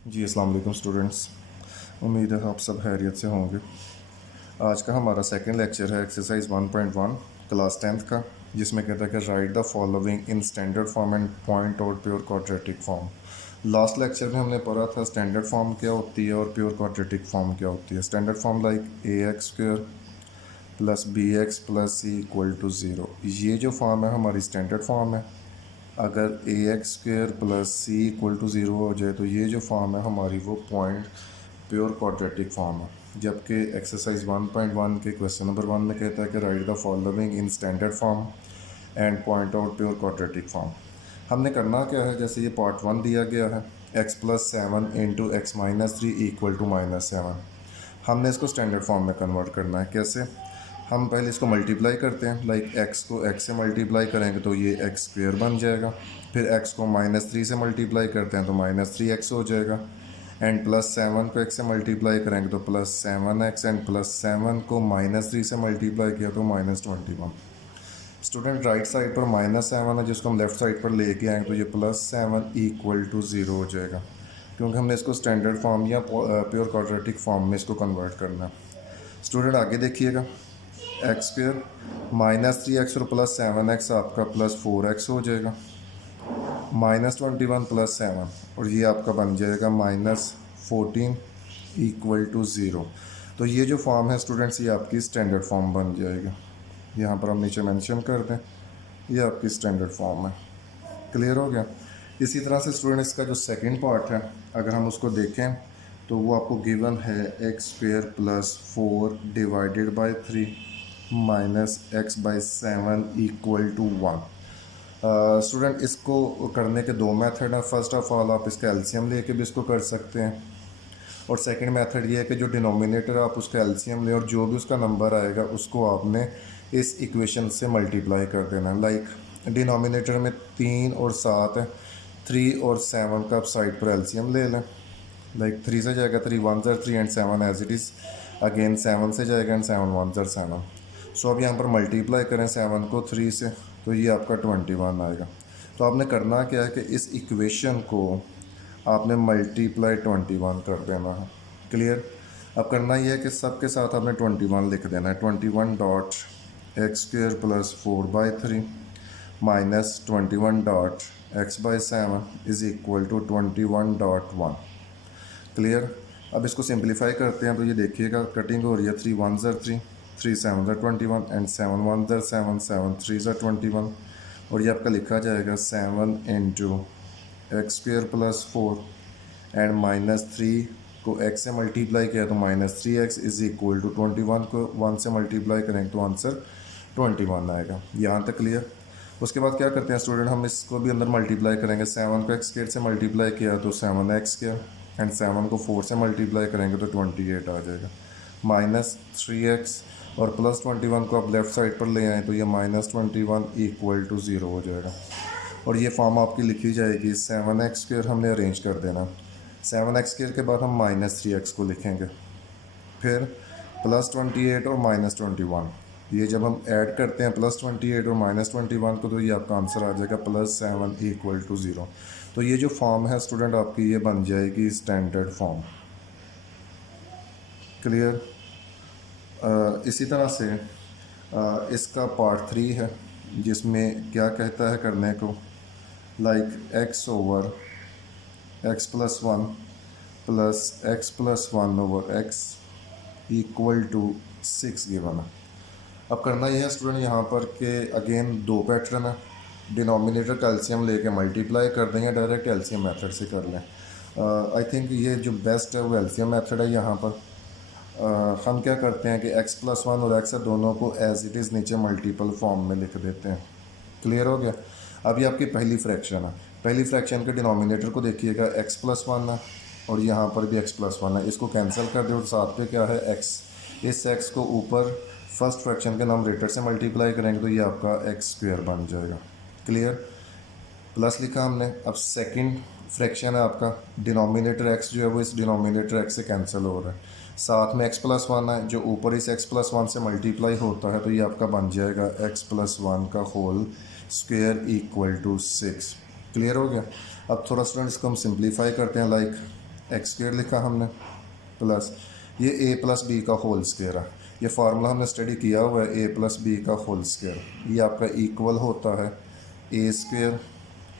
जी अस्सलाम वालेकुम स्टूडेंट्स। उम्मीद है आप सब खैरियत से होंगे। आज का हमारा सेकंड लेक्चर है एक्सरसाइज 1.1 क्लास 10th का, जिसमें कहता है कि right the following in standard form and point out pure quadratic form. Last lecture में हमने पढ़ा था स्टैंडर्ड फॉर्म क्या होती है और प्योर क्वाड्रेटिक फॉर्म क्या होती है। Standard form like ax² plus bx plus c equal to 0, ये जो फॉर्म है हमारी स्टैंडर्ड फॉर्म है। अगर ax² plus C equal to 0 हो जाए तो ये जो फॉर्म है हमारी वो पॉइंट प्योर क्वाड्रेटिक फॉर्म है। जबकि एक्सरसाइज 1.1 के क्वेश्चन नंबर 1 में कहता है कि right the following in standard form and point out pure quadratic form. हमने करना क्या है, जैसे ये पार्ट 1 दिया गया है x plus 7 into x minus 3 equal to -7। हमने इसको स्टैंडर्ड फॉर्म में कन्वर्ट करना है। कैसे? हम पहले इसको मल्टीप्लाई करते हैं, लाइक x को x से मल्टीप्लाई करेंगे तो ये x² बन जाएगा। फिर x को -3 से मल्टीप्लाई करते हैं तो -3x हो जाएगा। एंड प्लस 7 को x से मल्टीप्लाई करेंगे तो +7x एंड +7 को -3 से मल्टीप्लाई किया तो -21। स्टूडेंट राइट साइड पर -7 है, जिसको हम लेफ़्ट साइड पर लेके आएंगे तो ये +7 इक्वल टू 0 हो जाएगा, क्योंकि हमने इसको स्टैंडर्ड फॉर्म या प्योर क्वाड्रेटिक फॉर्म में इसको कन्वर्ट करना है। स्टूडेंट आगे देखिएगा, x² -3x और +7x आपका +4x हो जाएगा, -21 + 7 और ये आपका बन जाएगा -14 इक्वल टू 0। तो ये जो फॉर्म है स्टूडेंट्स, ये आपकी स्टैंडर्ड फॉर्म बन जाएगा। यहाँ पर हम नीचे मेंशन कर दें, ये आपकी स्टैंडर्ड फॉर्म है। क्लियर हो गया? इसी तरह से स्टूडेंट्स का जो सेकंड पार्ट है, अगर हम उसको देखें तो वो आपको गिवन है x² + 4 divided by 3 -x/7 equal to 1। Student इसको करने के दो मेथड हैं। फर्स्ट ऑफ ऑल आप इसका एलसीएम लेके भी इसको कर सकते हैं, और सेकंड मेथड ये है कि जो डिनोमिनेटर आप उसका एलसीएम लें और जो भी उसका नंबर आएगा उसको आपने इस इक्वेशन से मल्टीप्लाई कर देना। लाइक डिनोमिनेटर में 3 और 7 है, 3 और 7 का आप साइड पर एलसीएम ले लें। लाइक 3 से जाएगा 3 1 ज़र 3 and 7 as it is, again 7 से जाएगा एंड 7 1 ज़र 7। सो अब यहाँ पर मल्टीप्लाई करें 7 को 3 से तो ये आपका 21 आएगा। तो आपने करना क्या है कि इस इक्वेशन को आपने मल्टीप्लाई 21 कर देना है। क्लियर? अब करना यह है कि सब के साथ आपने 21 लिख देना है। 21 dot x² + 4/3 -21 dot x/7 is equal to 21.1। Clear? अब इसको सिंप्लीफाई करते हैं तो ये देखिएगा, कटिंग हो रही है। 3 1 ज़र 3, 3 7 ज़र 21 एंड 7 1 ज़र 7, 7 3 ज़र 21, और ये आपका लिखा जाएगा 7 इंटू x² + 4 एंड -3 को x से मल्टीप्लाई किया तो -3x इज़ इक्वल टू 21 को 1 से मल्टीप्लाई करेंगे तो आंसर 21 आएगा। यहाँ तक क्लियर? उसके बाद क्या करते हैं स्टूडेंट, हम इसको भी अंदर मल्टीप्लाई करेंगे। 7 को x² से मल्टीप्लाई किया तो 7x² एंड 7 को 4 से मल्टीप्लाई करेंगे तो 28 आ जाएगा, -3x और +21 को आप लेफ़्ट साइड पर ले आएँ तो ये -21 इक्वल टू 0 हो जाएगा। और ये फॉर्म आपकी लिखी जाएगी। 7x² हमने अरेंज कर देना। 7x² के बाद हम -3x को लिखेंगे, फिर +28 और -21। ये जब हम ऐड करते हैं +28 और -21 को तो ये आपका आंसर आ जाएगा +7 इक्वल टू 0। तो ये जो फॉर्म है स्टूडेंट आपकी, ये बन जाएगी स्टैंडर्ड फॉर्म। क्लियर? इसी तरह से इसका पार्ट 3 है, जिसमें क्या कहता है करने को, like x/(x+1) plus x+1/x equal to 6 given है। अब करना यह है स्टूडेंट यहाँ पर कि अगेन दो पैटर्न है। डिनोमिनेटर का एलसीएम लेके मल्टीप्लाई कर देंगे, डायरेक्ट एलसीएम मेथड से कर लें। आई थिंक ये जो बेस्ट है वो एलसीएम मेथड है। यहाँ पर हम क्या करते हैं कि x+1 और x दोनों को एज इट इज़ नीचे मल्टीपल फॉर्म में लिख देते हैं। क्लियर हो गया? अब ये आपकी पहली फ्रैक्शन है। पहली फ्रैक्शन के डिनोमिनेटर को देखिएगा, x+1 है और यहाँ पर भी x+1 है। इसको कैंसिल कर दो, साथ पे क्या है x। इस x को ऊपर फर्स्ट फ्रैक्शन के नंबरेटर से मल्टीप्लाई करेंगे तो ये आपका x² बन जाएगा। क्लियर? प्लस लिखा हमने। अब सेकंड फ्रैक्शन है आपका, डिनोमिनेटर x जो है वो इस डिनोमिनेटर x से कैंसिल हो रहा है, साथ में x+1 है जो ऊपर इस x+1 से मल्टीप्लाई होता है तो ये आपका बन जाएगा x+1 का whole square equal to 6। Clear हो गया? अब थोड़ा स्टूडेंट इसको हम सिंप्लीफाई करते हैं। लाइक एक्स स्क्र लिखा हमने प्लस ये ए प्लस बी का होल स्क्र है। ये फार्मूला हमने स्टडी किया हुआ है, ए प्लस बी का होल स्क्र, ये आपका इक्वल होता है A square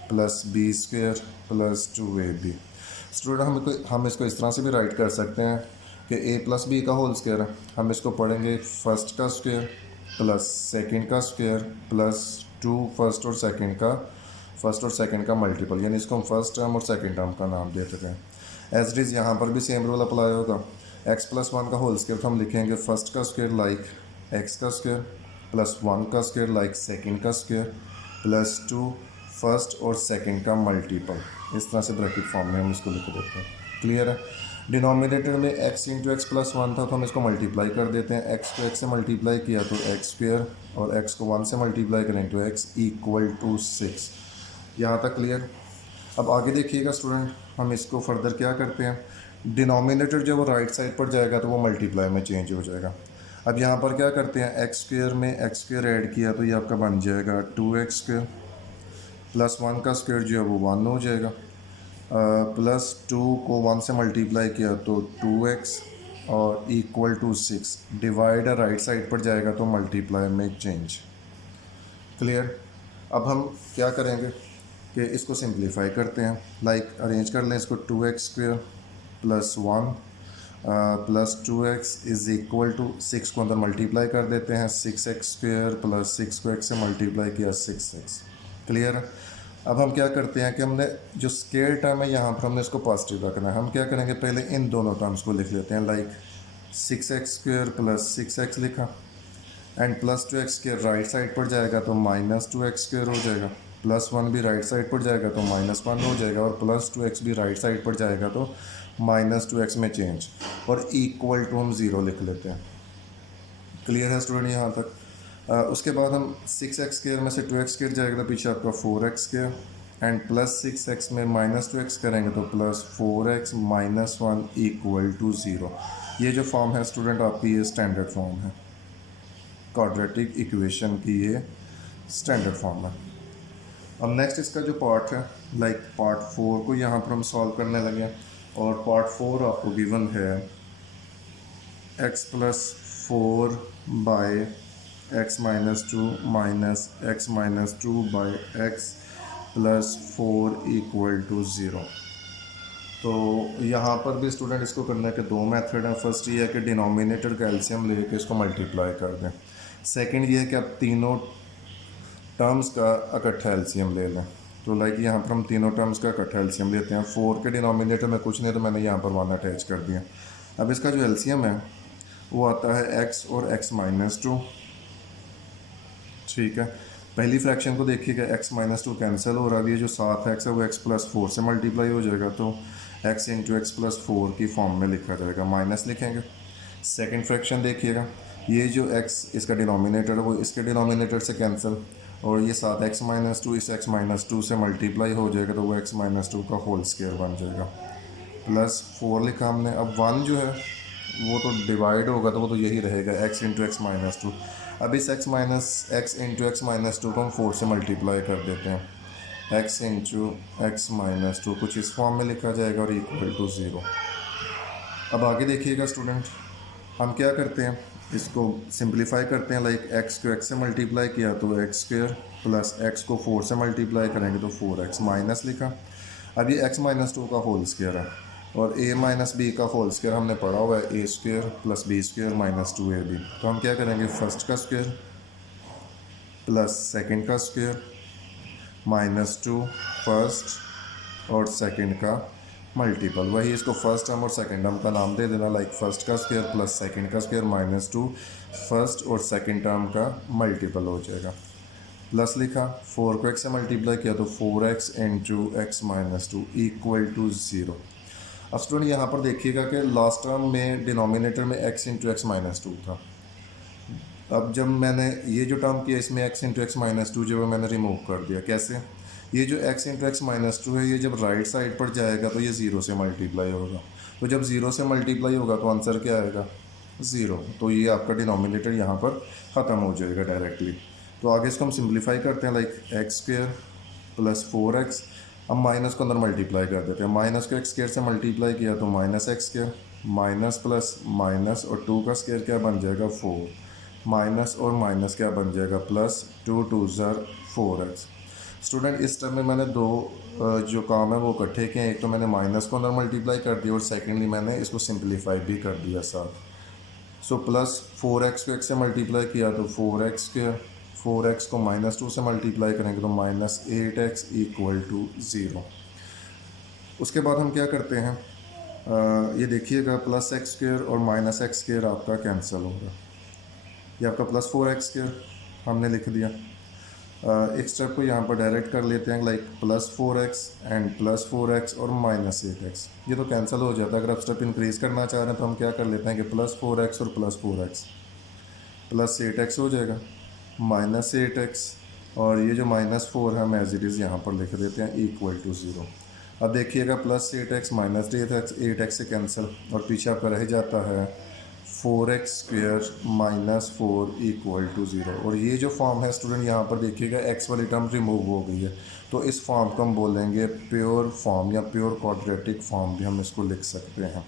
plus B square plus 2ab। Student हम इसको इस तरह से भी राइट कर सकते हैं कि ए प्लस बी का होल स्क्र है, हम इसको पढ़ेंगे फर्स्ट का स्क्र प्लस सेकंड का स्क्र प्लस 2 फर्स्ट और सेकंड का मल्टीपल, यानी इसको हम फर्स्ट टर्म और सेकंड टर्म का नाम दे चुके हैं। एज इट इज़ यहाँ पर भी सेम रूल अप्लाई होगा। एक्स प्लस 1 का होल स्क्र तो हम लिखेंगे फर्स्ट का स्क्र लाइक एक्स का स्क्र प्लस 1 का स्क्र लाइक सेकंड का स्क्र प्लस 2 फर्स्ट और सेकंड का मल्टीपल। इस तरह से ब्रैकेट फॉर्म में हम इसको लिख देते हैं। क्लियर है। डिनोमिनेटर में x इंटू एक्स प्लस 1 था तो हम इसको मल्टीप्लाई कर देते हैं। x को x से मल्टीप्लाई किया तो एक्स स्क्र और x को 1 से मल्टीप्लाई करें तो x इक्वल टू 6। यहाँ तक क्लियर। अब आगे देखिएगा स्टूडेंट, हम इसको फर्दर क्या करते हैं, डिनोमिनेटर जब वो राइट साइड पर जाएगा तो वो मल्टीप्लाई में चेंज हो जाएगा। अब यहाँ पर क्या करते हैं, एक्स स्क्र में एक्स स्क्र ऐड किया तो ये आपका बन जाएगा 2x स्क्र प्लस 1 का स्क्र जो है वो 1 हो जाएगा, प्लस 2 को 1 से मल्टीप्लाई किया तो 2x और equal to 6। Divide right side पर जाएगा तो मल्टीप्लाई में चेंज। क्लियर। अब हम क्या करेंगे कि इसको सिंप्लीफाई करते हैं। लाइक अरेंज कर लें इसको, 2x square plus 1 plus 2x is equal to 6 को अंदर मल्टीप्लाई कर देते हैं, 6x स्क्र प्लस 6 को x से मल्टीप्लाई किया 6x। क्लियर। अब हम क्या करते हैं कि हमने जो स्क्वायर टर्म है यहाँ पर हमने इसको पॉजिटिव रखना है। हम क्या करेंगे, पहले इन दोनों टर्म्स को लिख लेते हैं। Like 6x square plus 6x लिखा एंड प्लस 2x के राइट साइड पर जाएगा तो माइनस 2x स्क्र हो जाएगा, प्लस 1 भी राइट साइड पर जाएगा तो माइनस 1 हो जाएगा और प्लस 2x भी राइट साइड पर जाएगा तो माइनस 2x में चेंज और इक्वल टू हम 0 लिख लेते हैं। क्लियर है स्टूडेंट यहाँ तक। उसके बाद हम 6x स्क्र में से 2x स्क्र जाएगा तो पीछे आपका 4x square and plus 6x में माइनस 2x करेंगे तो plus 4x minus 1 equal to 0। ये जो फॉर्म है स्टूडेंट आपकी, ये स्टैंडर्ड फॉर्म है, क्वाड्रेटिक इक्वेशन की ये स्टैंडर्ड फॉर्म है। अब नेक्स्ट इसका जो पार्ट है, लाइक पार्ट 4 को यहाँ पर हम सॉल्व करने लगे और पार्ट 4 आपको गिवन है x plus 4 by x minus 2 minus x minus 2 by x plus 4 equal to 0। तो यहाँ पर भी स्टूडेंट इसको करने के दो मेथड हैं। फर्स्ट ये है कि डिनोमिनेटर का एलसीएम लेके इसको मल्टीप्लाई कर दें। सेकंड ये है कि आप तीनों टर्म्स का इकट्ठा एलसीएम ले लें। तो लाइक यहाँ पर हम तीनों टर्म्स का इकट्ठा एलसीएम लेते हैं। 4 के डिनोमिनेटर में कुछ नहीं तो मैंने यहाँ पर 1 अटैच कर दिया। अब इसका जो एलसीएम है वो आता है x और x माइनस 2। ठीक है, पहली फ्रैक्शन को देखिएगा, x माइनस 2 कैंसिल हो रहा है, ये जो 7x है वो x प्लस 4 से मल्टीप्लाई हो जाएगा तो x इंटू एक्स प्लस 4 की फॉर्म में लिखा जाएगा, माइनस लिखेंगे। सेकंड फ्रैक्शन देखिएगा, ये जो x इसका डिनोमिनेटर है वो इसके डिनोमिनेटर से कैंसिल और ये 7x माइनस 2 इस x माइनस 2 से मल्टीप्लाई हो जाएगा तो वो x माइनस 2 का होल स्क्वायर बन जाएगा, प्लस 4 लिखा हमने। अब 1 जो है वो तो डिवाइड होगा तो वो तो यही रहेगा, x इंटू एक्स माइनस 2। अब इस x इंटू एक्स माइनस 2 को हम 4 से मल्टीप्लाई कर देते हैं, x इंटू एक्स माइनस 2 कुछ इस फॉर्म में लिखा जाएगा और इक्वल टू 0। अब आगे देखिएगा स्टूडेंट, हम क्या करते हैं, इसको सिंप्लीफाई करते हैं। लाइक x को x से मल्टीप्लाई किया तो x स्क्वायर प्लस x को 4 से मल्टीप्लाई करेंगे तो 4x माइनस लिखा। अब ये x माइनस 2 का होल स्क्वायर है और a माइनस बी का होल स्क्वायर हमने पढ़ा हुआ है, a square plus b square minus 2ab। तो हम क्या करेंगे, फर्स्ट का स्क्वायर प्लस सेकंड का स्क्वायर माइनस 2 फर्स्ट और सेकंड का मल्टीपल, वही इसको फर्स्ट टर्म और सेकंड टर्म का नाम दे देना। लाइक फर्स्ट का स्क्वायर प्लस सेकंड का स्क्वायर माइनस 2 फर्स्ट और सेकंड टर्म का मल्टीपल हो जाएगा, प्लस लिखा। 4 को x से मल्टीप्लाई किया तो 4x into x minus 2 equal to 0। अब स्टूडेंट यहाँ पर देखिएगा कि लास्ट टर्म में डिनोमिनेटर में x इंटू एक्स माइनस 2 था। अब जब मैंने ये जो टर्म किया इसमें x इंटू एक्स माइनस 2 जो है मैंने रिमूव कर दिया। कैसे, ये जो x इंटू एक्स माइनस 2 है ये जब राइट साइड पर जाएगा तो ये 0 से मल्टीप्लाई होगा, तो जब 0 से मल्टीप्लाई होगा तो आंसर क्या आएगा, 0। तो ये आपका डिनोमिनेटर यहाँ पर ख़त्म हो जाएगा डायरेक्टली। तो आगे इसको हम सिंप्लीफाई करते हैं। Like x square plus 4x अब माइनस को अंदर मल्टीप्लाई कर देते हैं, माइनस को एक्स स्क्वायर से मल्टीप्लाई किया तो minus x square, minus plus minus और 2 का स्क्वायर क्या बन जाएगा 4, माइनस और माइनस क्या बन जाएगा प्लस, 2 2 ज़र 4x। स्टूडेंट इस टर्म में मैंने दो जो काम है वो इकट्ठे किए हैं, एक तो मैंने माइनस को अंदर मल्टीप्लाई कर दिया और सेकेंडली मैंने इसको सिंप्लीफाई भी कर दिया साथ। सो प्लस 4x को x से मल्टीप्लाई किया तो 4x स्क्वायर, 4x को -2 से मल्टीप्लाई करेंगे तो -8x इक्वल टू 0। उसके बाद हम क्या करते हैं, ये देखिएगा प्लस एक्स स्क्वायर और माइनस एक्स स्क्वायर आपका कैंसिल होगा, ये आपका प्लस 4x स्क्वायर हमने लिख दिया। एक स्टेप को यहाँ पर डायरेक्ट कर लेते हैं, like plus 4x and plus 4x और -8x, ये तो कैंसिल हो जाता है। अगर आप स्टेप इंक्रीज करना चाह रहे हैं तो हम क्या कर लेते हैं कि प्लस 4x और प्लस 4x प्लस 8x हो जाएगा, -8x और ये जो -4 है हम एज इट इज़ यहाँ पर लिख देते हैं इक्वल टू 0। अब देखिएगा प्लस 8x -8x से कैंसिल और पीछे आपका रह जाता है 4x स्क्वायर -4 इक्वल टू 0। और ये जो फॉर्म है स्टूडेंट यहाँ पर देखिएगा x वाली टर्म रिमूव हो गई है, तो इस फॉर्म को हम बोलेंगे प्योर फॉर्म या प्योर क्वाड्रेटिक फॉर्म भी हम इसको लिख सकते हैं।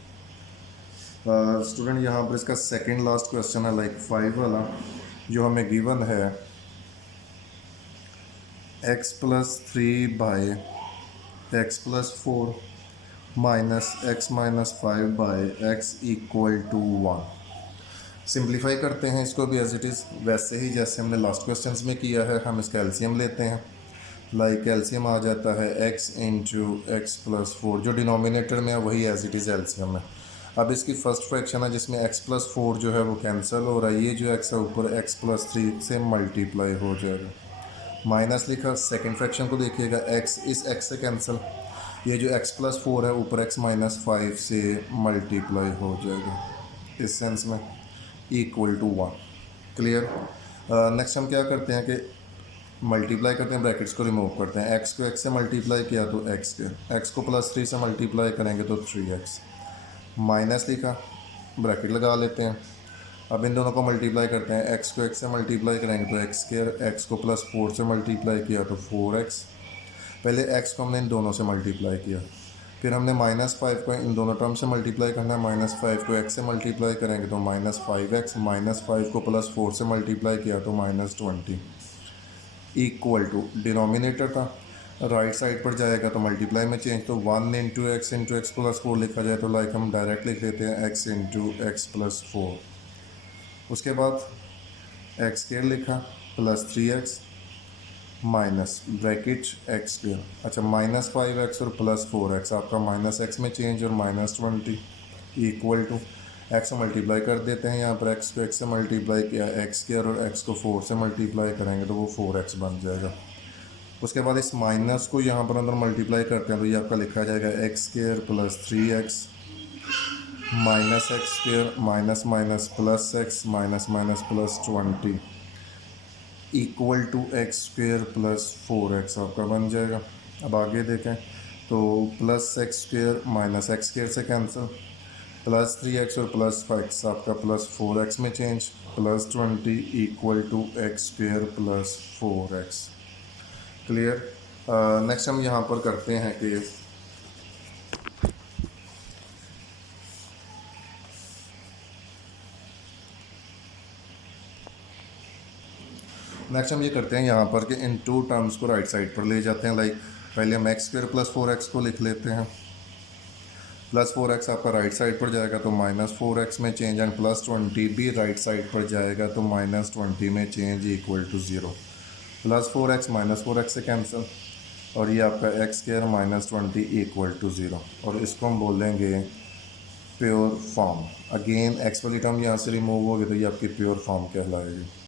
स्टूडेंट यहाँ पर इसका सेकंड लास्ट क्वेश्चन है लाइक 5 वाला, जो हमें गिवन है x + 3 by x + 4 minus x - 5 by x equal to 1। Simplify करते हैं इसको भी एज इट इज़ वैसे ही जैसे हमने लास्ट क्वेश्चंस में किया है। हम इसका एलसीएम लेते हैं, लाइक एलसीएम आ जाता है x × x + 4, जो डिनोमिनेटर में है वही एज इट इज़ एलसीएम है। अब इसकी फर्स्ट फ्रैक्शन है जिसमें x + 4 जो है वो कैंसिल हो रहा है, ये जो x है ऊपर x + 3 से मल्टीप्लाई हो जाएगा, माइनस लिखा। सेकेंड फ्रैक्शन को देखिएगा, x इस x से कैंसिल, ये जो x + 4 है ऊपर x - 5 से मल्टीप्लाई हो जाएगा, इस सेंस में इक्वल टू 1। क्लियर। नेक्स्ट हम क्या करते हैं कि मल्टीप्लाई करते हैं, ब्रैकेट्स को रिमूव करते हैं। x को x से मल्टीप्लाई किया तो x के, x को +3 से मल्टीप्लाई करेंगे तो 3x, माइनस लिखा, ब्रैकेट लगा लेते हैं। अब इन दोनों को मल्टीप्लाई करते हैं, x को x से मल्टीप्लाई करेंगे तो x², x को +4 से मल्टीप्लाई किया तो 4x। पहले x को हमने इन दोनों से मल्टीप्लाई किया, फिर हमने -5 को इन दोनों टर्म से मल्टीप्लाई करना है, -5 को x से मल्टीप्लाई करेंगे तो -5x, -5 को +4 से मल्टीप्लाई किया तो -20 इक्वल टू, डिनोमिनेटर था राइट साइड पर जाएगा तो मल्टीप्लाई में चेंज, तो 1 × x + 4 लिखा जाए तो लाइक हम डायरेक्ट लिख लेते हैं x × x + 4। उसके बाद x² लिखा plus 3x minus bracket x², अच्छा -5x और +4x, आपका -x में चेंज और -20 इक्वल टू, x से मल्टीप्लाई कर देते हैं, यहाँ पर x को x से मल्टीप्लाई किया x² और x को 4 से मल्टीप्लाई करेंगे तो वो 4x बन जाएगा। उसके बाद इस माइनस को यहाँ पर अंदर मल्टीप्लाई करते हैं तो ये आपका लिखा जाएगा x² + 3x -x² minus minus +x minus +20 equal to x² + 4x आपका बन जाएगा। अब आगे देखें तो +x² - x² से कैंसिल, +3x और +5x आपका +4x में change, +20 equal to x² + 4x। Clear. Next हम यहाँ पर करते हैं कि नेक्स्ट हम ये करते हैं यहाँ पर कि इन टू टर्म्स को राइट साइड पर ले जाते हैं, लाइक पहले हम x² + 4x को लिख लेते हैं, +4x आपका राइट साइड पर जाएगा तो -4x में चेंज एंड +20 भी राइट साइड पर जाएगा तो -20 में change equal to 0, +4x -4x से कैंसिल और ये आपका x² - 20 इक्वल टू 0, और इसको हम बोलेंगे प्योर फॉर्म। अगेन x वाली टर्म यहाँ से रिमूव होगी तो ये आपकी प्योर फॉर्म कहलाएगी।